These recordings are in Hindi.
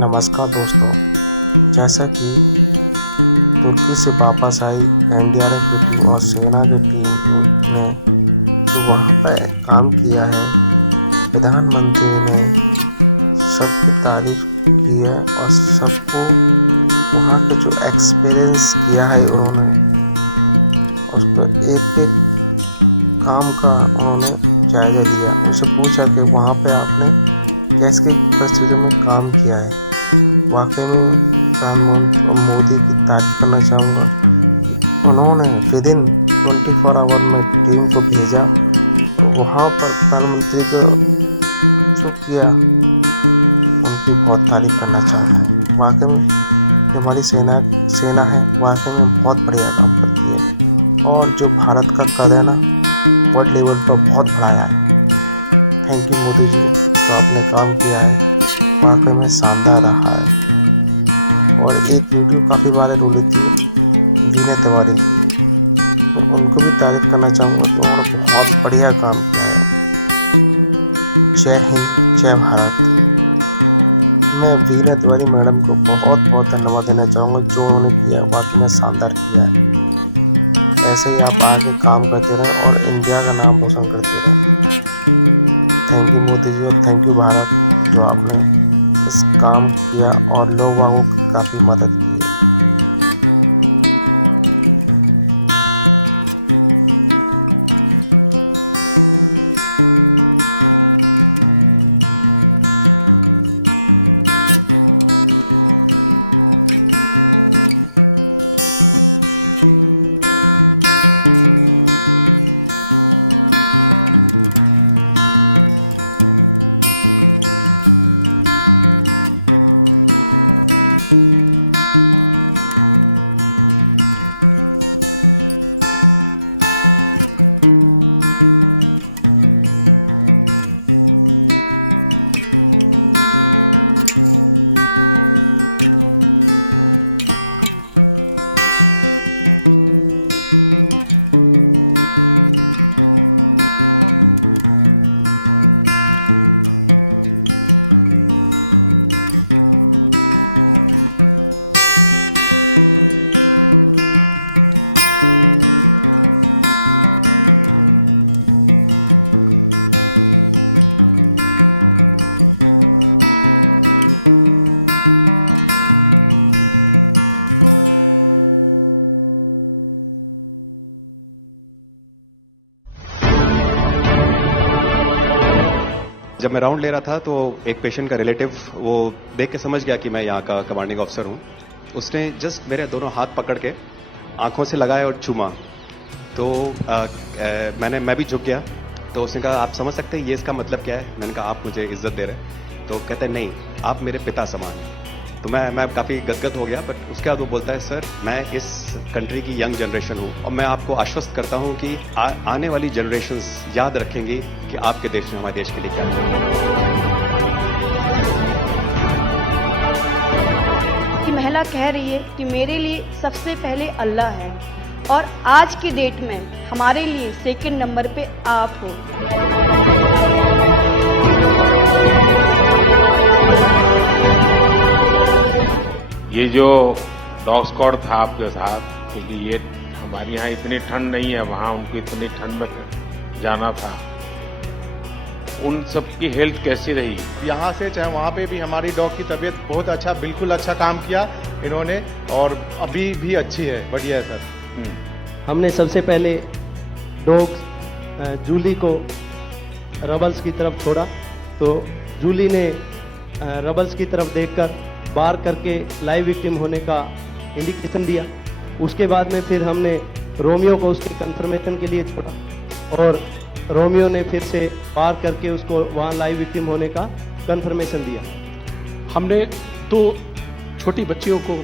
नमस्कार दोस्तों, जैसा कि तुर्की से वापस आई एनडीआरएफ की टीम और सेना की टीम ने जो वहाँ पे काम किया है, प्रधानमंत्री ने सबकी तारीफ की है और सबको वहाँ का जो एक्सपीरियंस किया है उन्होंने उसको एक काम का उन्होंने जायजा लिया। उनसे पूछा कि वहाँ पे आपने कैसे परिस्थितियों में काम किया है। वाकई में प्रधानमंत्री मोदी की तारीफ करना चाहूँगा। उन्होंने विदिन 24 आवर में टीम को भेजा, वहाँ पर प्रधानमंत्री को जो किया उनकी बहुत तारीफ करना चाहूँगा। वाकई में हमारी सेना है, वाकई में बहुत बढ़िया काम करती है और जो भारत का कद है ना, वर्ल्ड लेवल पर बहुत बढ़ाया है। थैंक यू मोदी जी, जो आपने काम किया है वाकई में शानदार रहा है। और एक वीडियो काफ़ी वायरल हो रही थी टीना तिवारी, उनको भी तारीफ करना चाहूँगा। तो उन्होंने बहुत बढ़िया काम किया है। जय हिंद, जय भारत। मैं वीना तिवारी मैडम को बहुत बहुत धन्यवाद देना चाहूँगा, जो उन्होंने किया वाकई में शानदार किया है। ऐसे ही आप आगे काम करते रहे और इंडिया का नाम रोशन करते रहे। थैंक यू मोदी जी और थैंक यू भारत, जो आपने इस काम किया और लोगों की काफ़ी मदद की। जब मैं राउंड ले रहा था तो एक पेशेंट का रिलेटिव वो देख के समझ गया कि मैं यहाँ का कमांडिंग ऑफिसर हूँ। उसने जस्ट मेरे दोनों हाथ पकड़ के आंखों से लगाया और चूमा। तो मैं भी झुक गया। तो उसने कहा, आप समझ सकते हैं ये इसका मतलब क्या है? मैंने कहा, आप मुझे इज्जत दे रहे हैं? तो कहते हैं, नहीं, आप मेरे पिता समान हैं। तो मैं काफ़ी गदगद हो गया। बट उसके बाद वो बोलता है, सर मैं इस कंट्री की यंग जनरेशन हूँ और मैं आपको आश्वस्त करता हूँ कि आने वाली जनरेशंस याद रखेंगी कि आपके देश ने हमारे देश के लिए क्या किया। कि महिला कह रही है कि मेरे लिए सबसे पहले अल्लाह है और आज की डेट में हमारे लिए सेकंड नंबर पे आप हो। ये जो डॉग स्क्वाड था आपके साथ, क्योंकि ये हमारे यहाँ इतनी ठंड नहीं है, वहाँ उनको इतनी ठंड में जाना था, उन सब की हेल्थ कैसी रही? यहाँ से चाहे वहाँ पे भी हमारी डॉग की तबीयत बहुत अच्छा, बिल्कुल अच्छा काम किया इन्होंने और अभी भी अच्छी है, बढ़िया है सर। हमने सबसे पहले डॉग जूली को रबल्स की तरफ छोड़ा, तो जूली ने रबल्स की तरफ देखकर बार करके लाइव विक्टिम होने का इंडिकेशन दिया। उसके बाद में फिर हमने रोमियो को उसके कंफर्मेशन के लिए छोड़ा और रोमियो ने फिर से बार करके उसको वहाँ लाइव विक्टिम होने का कंफर्मेशन दिया। हमने 2 छोटी बच्चियों को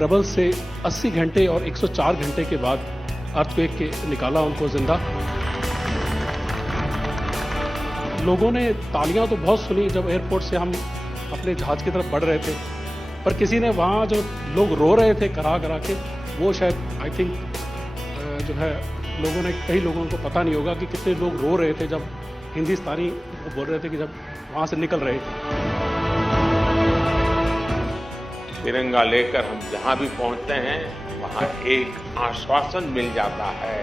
रबल से 80 घंटे और 104 घंटे के बाद अर्थक्वेक के निकाला उनको जिंदा। लोगों ने तालियां तो बहुत सुनी जब एयरपोर्ट से हम अपने जहाज की तरफ बढ़ रहे थे, पर किसी ने वहाँ जो लोग रो रहे थे करा के, वो शायद आई थिंक जो है लोगों ने, कई लोगों को पता नहीं होगा कि कितने लोग रो रहे थे जब हिंदुस्तानी बोल रहे थे कि जब वहाँ से निकल रहे थे। तिरंगा लेकर हम जहां भी पहुंचते हैं वहां एक आश्वासन मिल जाता है,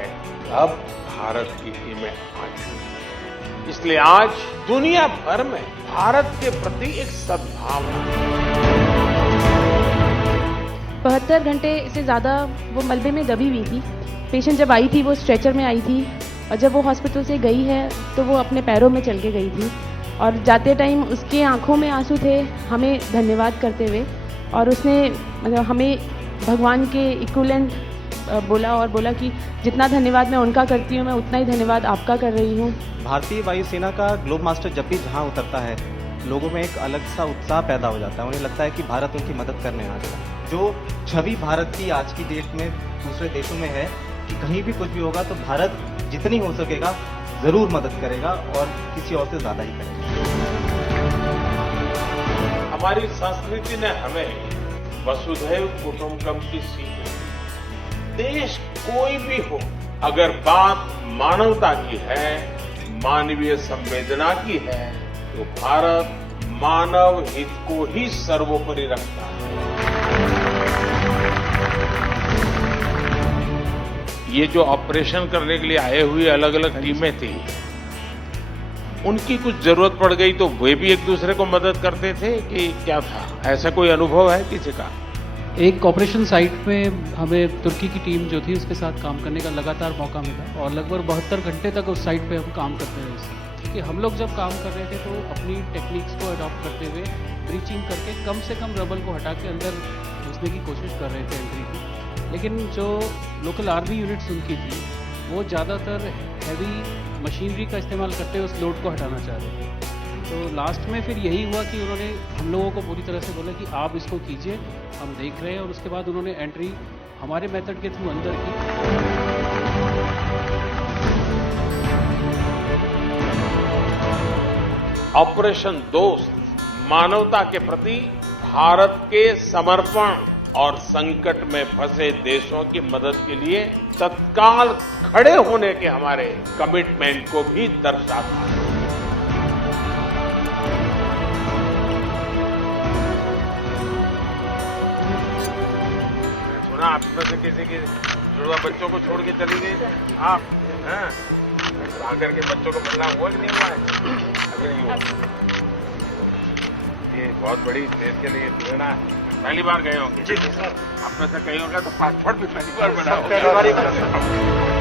अब भारत की टीमें आ चुकी। इसलिए आज दुनिया भर में भारत के प्रति एक सद्भावना, 72 घंटे से ज़्यादा वो मलबे में दबी हुई थी। पेशेंट जब आई थी वो स्ट्रेचर में आई थी, और जब वो हॉस्पिटल से गई है तो वो अपने पैरों में चल के गई थी, और जाते टाइम उसके आंखों में आंसू थे हमें धन्यवाद करते हुए, और उसने मतलब हमें भगवान के इक्विवेलेंट बोला, और बोला कि जितना धन्यवाद मैं उनका करती हूँ मैं उतना ही धन्यवाद आपका कर रही हूँ। भारतीय वायुसेना का ग्लोब मास्टर जब भी जहाँ उतरता है, लोगों में एक अलग सा उत्साह पैदा हो जाता है। उन्हें लगता है कि भारत उनकी मदद करने आ रहा है। जो छवि भारत की आज की डेट में दूसरे देशों में है कि कहीं भी कुछ भी होगा तो भारत जितनी हो सकेगा ज़रूर मदद करेगा, और किसी और से ज़्यादा ही करेगा। हमारी संस्कृति ने हमें वसुधैव कुटुंबकम की सीख दी। देश कोई भी हो, अगर बात मानवता की है, मानवीय संवेदना की है, तो भारत मानव हित को ही सर्वोपरि रखता है। ये जो ऑपरेशन करने के लिए आए हुए अलग अलग टीमें थी, उनकी कुछ जरूरत पड़ गई तो वे भी एक दूसरे को मदद करते थे कि क्या था? ऐसा कोई अनुभव है किसी का? एक ऑपरेशन साइट में हमें तुर्की की टीम जो थी उसके साथ काम करने का लगातार मौका मिला, और लगभग 72 घंटे तक उस साइट पे हम काम करते रहे। क्योंकि हम लोग जब काम कर रहे थे तो अपनी टेक्निक्स को अडॉप्ट करते हुए ब्रीचिंग करके कम से कम रबल को हटा के अंदर घुसने की कोशिश कर रहे थे एंट्री की। लेकिन जो लोकल आर्मी यूनिट्स उनकी थी वो ज़्यादातर हैवी मशीनरी का इस्तेमाल करते हुए उस लोड को हटाना चाह रहे थे। तो लास्ट में फिर यही हुआ कि उन्होंने हम लोगों को पूरी तरह से बोला कि आप इसको कीजिए, हम देख रहे हैं, और उसके बाद उन्होंने एंट्री हमारे मेथड के थ्रू अंदर की। ऑपरेशन दोस्त मानवता के प्रति भारत के समर्पण और संकट में फंसे देशों की मदद के लिए तत्काल खड़े होने के हमारे कमिटमेंट को भी दर्शाता है। सुना आप में से किसी के जुड़वा बच्चों को छोड़ के चले गए आप, आकर के बच्चों को बदलाव वो नहीं हुआ है। ये बहुत बड़ी देश के लिए प्रेरणा है। पहली बार गए होंगे? जी सर। आप में से कई होगा तो पासपोर्ट भी पहली बार बना होगा।